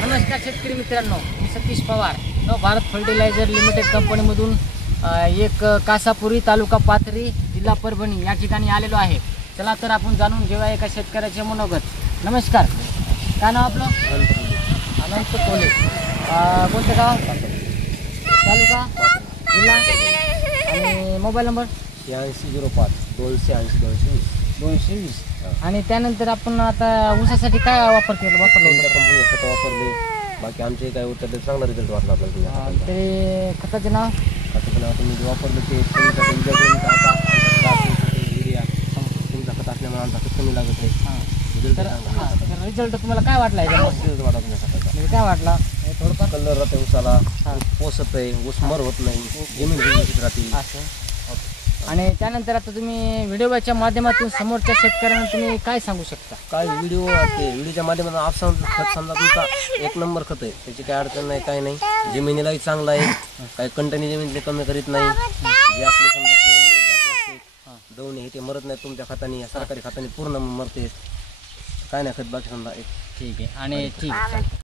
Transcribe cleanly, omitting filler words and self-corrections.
नमस्कार शेतकरी मित्रांनो, मी सतीश पवार भारत फर्टिलायझर लिमिटेड कंपनीमधून एक कासापुरी तालुका पाथरी जिल्हा परभणी या ठिकाणी आलेलो आहे। चला तर आपण जाणून घेऊया एका शेतकऱ्याचे मनोगत। नमस्कार, काय नाव आपलं? अनंत कोले। कोणतं गाव? तालुका, जिल्हा आणि मोबाईल नंबर 8605 280 220। आणि त्यानंतर आपण आता ऊसासाठी काय वापरलं कंपनी खत वापरले, बाकी आमचे काय उत्तर चांगला रिझल्ट वाटला आपल्याला। तरी खताचे नाव खताचं नाव तुम्ही वापरलं ते युरिया तुमचा खत असल्यामुळे आमचा खत कमी लागत आहे। रिझल्ट तुम्हाला काय वाटला? रिझल्ट वाटत नाही खताचा। काय वाटला? थोडंफार कलर राहते ऊसाला, पोसत आहे, ऊस मर होत नाही, जमीन राहते असं। आणि त्यानंतर आता तुम्ही व्हिडिओच्या माध्यमातून समोरच्या शेतकऱ्यांना तुम्ही काय सांगू शकता? काय व्हिडिओच्या माध्यमातून आपसा खत समजा तुमचा एक नंबर खत आहे, त्याची काय अडचण नाही, काय नाही, जमिनीलाही चांगला आहे, काही कंटनी जमीन कमी करीत नाही। जे आपले समजा दवणे हे ते मरत नाही तुमच्या खताने, सरकारी खताने पूर्ण मरते, काय नाही खत बाकी समजा एक ठीक आहे। आणि ठीक आहे।